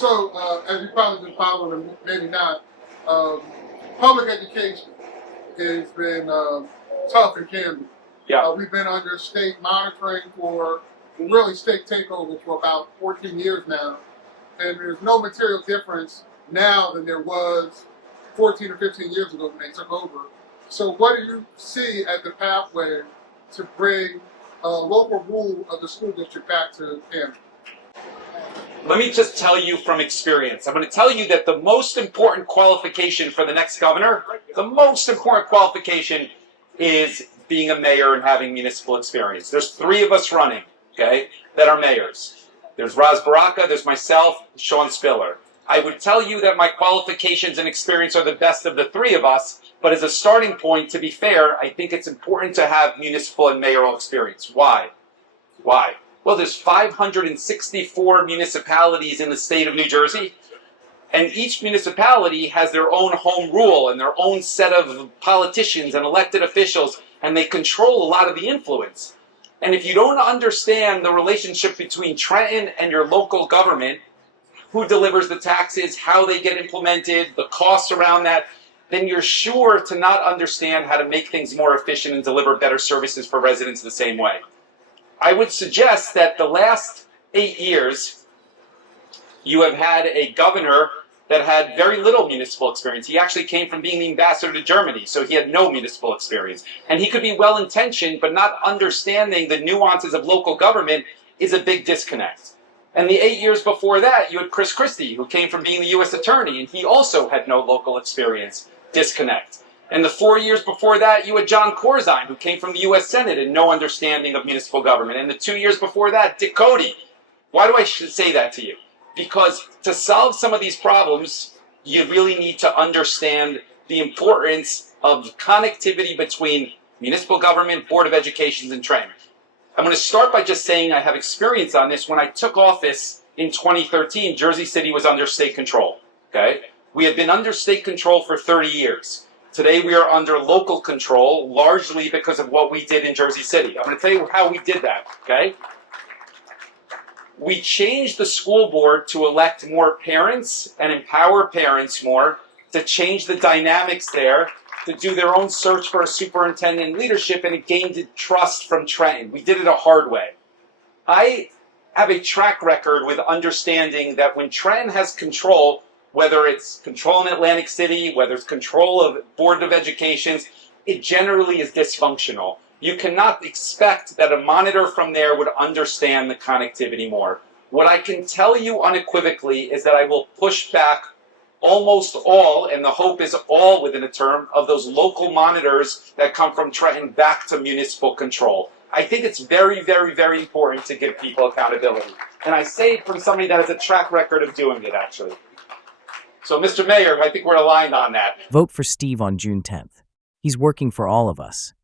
So, as you've probably been following, and maybe not, um, public education has been tough in Camden. Yeah. We've been under state monitoring for, really state takeover for about 14 years now. And there's no material difference now than there was 14 or 15 years ago when they took over. So what do you see as the pathway to bring local rule of the school district back to Camden? Let me just tell you from experience. I'm going to tell you that the most important qualification for the next governor, the most important qualification is being a mayor and having municipal experience. There's 3 of us running, okay, that are mayors. There's Raz Baraka, there's myself, Sean Spiller. I would tell you that my qualifications and experience are the best of the 3 of us, but as a starting point, to be fair, I think it's important to have municipal and mayoral experience. Why? Why? Well, there's 564 municipalities in the state of New Jersey, and each municipality has their own home rule and their own set of politicians and elected officials, and they control a lot of the influence. And if you don't understand the relationship between Trenton and your local government, who delivers the taxes, how they get implemented, the costs around that, then you're sure to not understand how to make things more efficient and deliver better services for residents the same way. I would suggest that the last 8 years, you have had a governor that had very little municipal experience. He actually came from being the ambassador to Germany, so he had no municipal experience. And he could be well-intentioned, but not understanding the nuances of local government is a big disconnect. And the 8 years before that, you had Chris Christie, who came from being the U.S. attorney, and he also had no local experience. Disconnect. And the 4 years before that, you had John Corzine, who came from the U.S. Senate and no understanding of municipal government. And the 2 years before that, Dick Cody. Why do I say that to you? Because to solve some of these problems, you really need to understand the importance of connectivity between municipal government, Board of Education, and Trenton. I'm going to start by just saying I have experience on this. When I took office in 2013, Jersey City was under state control. Okay? We had been under state control for 30 years. Today we are under local control, largely because of what we did in Jersey City. I'm going to tell you how we did that, okay? We changed the school board to elect more parents and empower parents more, to change the dynamics there, to do their own search for a superintendent leadership, and it gained trust from Trenton. We did it a hard way. I have a track record with understanding that when Trenton has control, whether it's control in Atlantic City, whether it's control of Board of Education, it generally is dysfunctional. You cannot expect that a monitor from there would understand the connectivity more. What I can tell you unequivocally is that I will push back almost all, and the hope is all within a term, of those local monitors that come from Trenton back to municipal control. I think it's very, very, very important to give people accountability. And I say it from somebody that has a track record of doing it, actually. So, Mr. Mayor, I think we're aligned on that. Vote for Steve on June 10th. He's working for all of us.